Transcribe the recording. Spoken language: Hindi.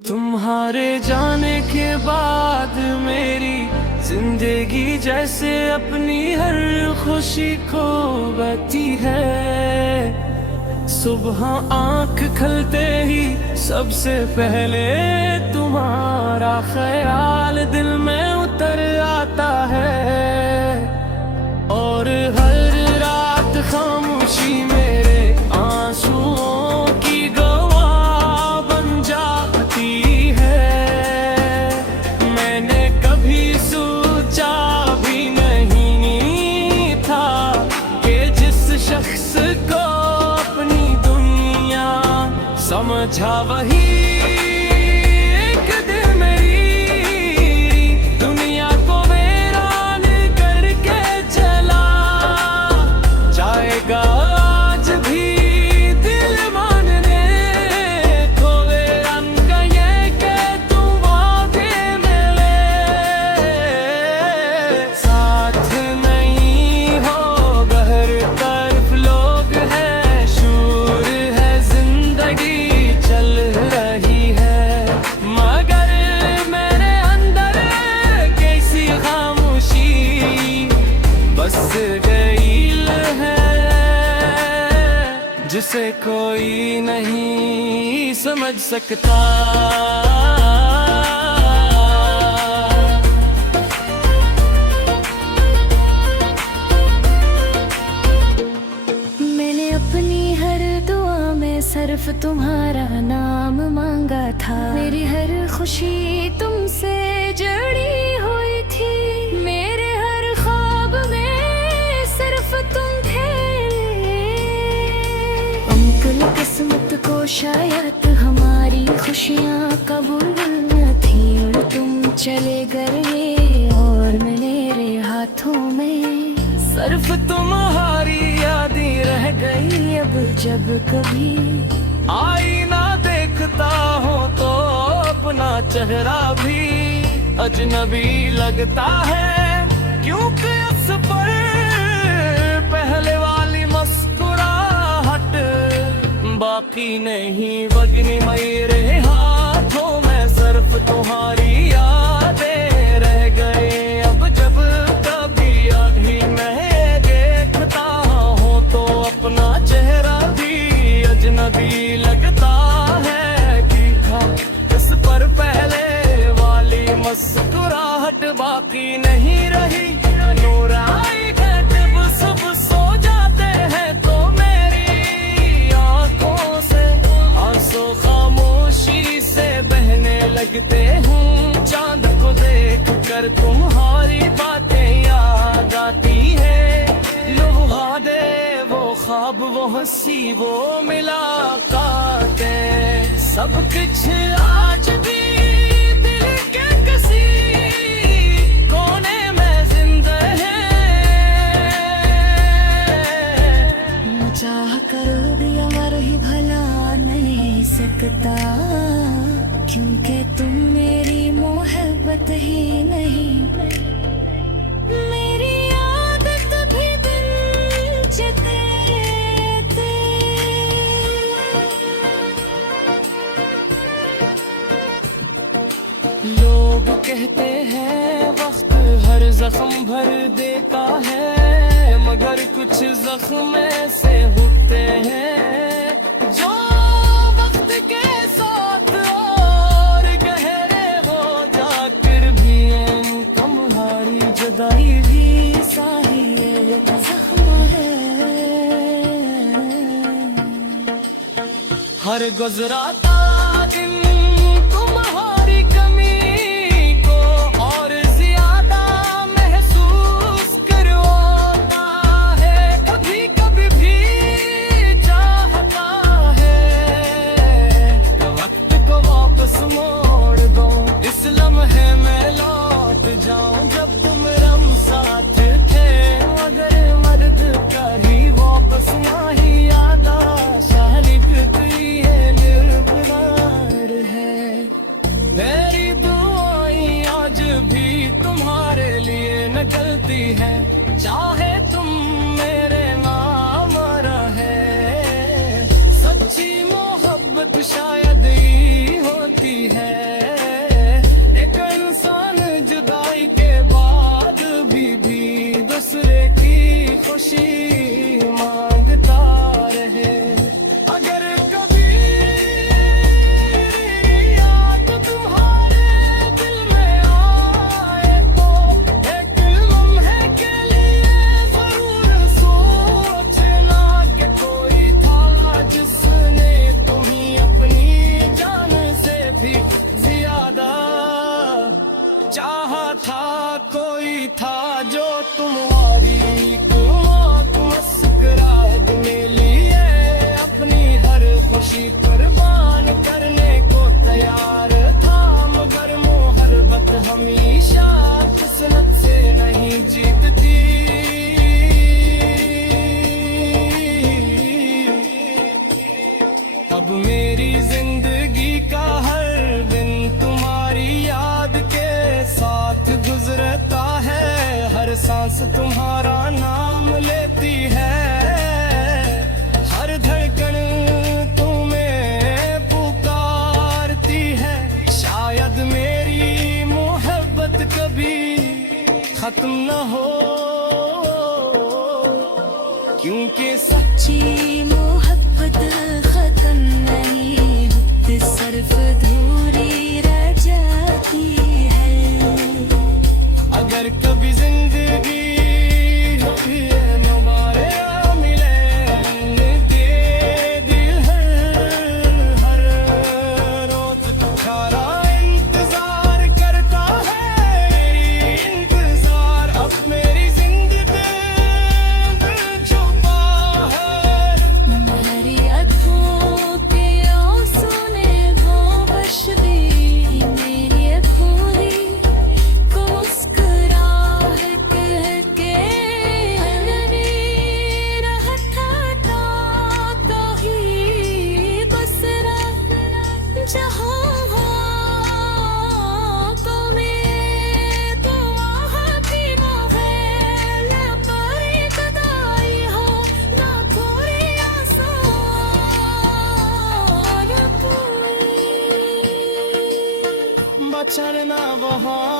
तुम्हारे जाने के बाद मेरी जिंदगी जैसे अपनी हर खुशी खो बैठी है। सुबह आंख खुलते ही सबसे पहले तुम्हारा ख्याल दिल में उतर आता है, और हर रात खामोशी मेरे आंसुओं की गवाह बन जाती है। मैंने कभी सोचा भी नहीं था कि जिस शख्स को अपनी दुनिया समझा वही एक दिन मेरी दुनिया को वीरान करके चला जाएगा। आज भी दिल मानने को वीरान का ये कि तुम वादे मिले साथ नहीं हो। हर तरफ लोग हैं, शूर है, जिंदगी चल रही है, मगर मेरे अंदर कैसी खामोशी बस गई है जिसे कोई नहीं समझ सकता। मैंने अपनी हर दुआ में सिर्फ तुम्हारा नाम मांगा था। मेरी हर खुशी तुमसे जड़ी हुई थी। मेरे हर ख्वाब में सिर्फ तुम थे। अंकल किस्मत को शायद हमारी खुशियाँ कबूल न थी, और तुम चले गए और मेरे हाथों में सिर्फ तुम्हारी यादें रह गई। अब जब कभी आईना देखता हूँ तो अपना चेहरा भी अजनबी लगता है, क्योंकि उस पर पहले वाली मुस्कुराहट बाकी नहीं। वगनी मेरे हाथों में सिर्फ तुम्हारी यादें रह गए। अब जब कभी आधी मैं देखता हूँ तो अपना चेहरा भी अजनबी लगता है, कि इस पर पहले वाली मुस्कुराहट बाकी नहीं रही। नूर आई है जब सब सो जाते हैं तो मेरी आंखों से आंसू खामोशी से बहने लगते हैं। चांद को देख कर तुम्हारी बातें याद आती है। लुभा दे वो ख्वाब, वो हंसी, वो मुलाकातें, सब कुछ आज भी दिल के किसी कोने में जिंदा है। चाह कर भी अमर ही भला नहीं सकता, क्योंकि तुम मेरी मोहब्बत ही नहीं। मेरी आदत भी दिन जते थे। लोग कहते हैं वक्त हर जख्म भर देता है, मगर कुछ जख्म ऐसे होते हैं जो वक्त के साथ और गहरे हो जाकर भी तुम्हारी जुदाई भी साही एक जख्म है। हर गुजराता दिन तुम्हारी कमी को और ज्यादा महसूस करवाता है। कभी कभी भी चाहता है कि वक्त को वापस मोड़ दो, इस लम्हे में लौट जाऊं जब तुम रम साथ थे। मगर मर्द का ही वापस नहीं आता, शालिक तुई है निर्भर है। मेरी दुआएं आज भी तुम्हारे लिए निकलती है, चाहे तुम मेरे नाम रहे। सच्ची मोहब्बत शायद ही होती है। कोई था जो तुम्हारी मौत मुस्कुराहट में लिए अपनी हर खुशी कुर्बान करने को तैयार था, मगर मोहब्बत हमेशा किस्मत से नहीं जीतती। अब मेरी जिंदगी का हर दिन तुम्हारी याद के साथ गुजरता है, हर सांस तुम्हारा नाम लेती है, हर धड़कन तुम्हें पुकारती है। शायद मेरी मोहब्बत कभी खत्म न हो, क्योंकि सच्ची मोहब्बत खत्म नहीं होती, सिर्फ अधूरी रह जाती है। अगर कभी जिंदगी दोबारा मिले दे दिल हर रोज तुम्हारा इंतजार करता है, मेरी इंतजार अब मेरी जिंदगी छुपा है। मेरी आँखों के आंसू ने वो बख्श दी, मेरी अधूरी को मुस्कुराहट के नहीं रहता था कहीं बसरा जहाँ हो तो मैं तो वहाँ भी मोहे न कोई जुदाई हो न कोई आसान कोई बचना वहाँ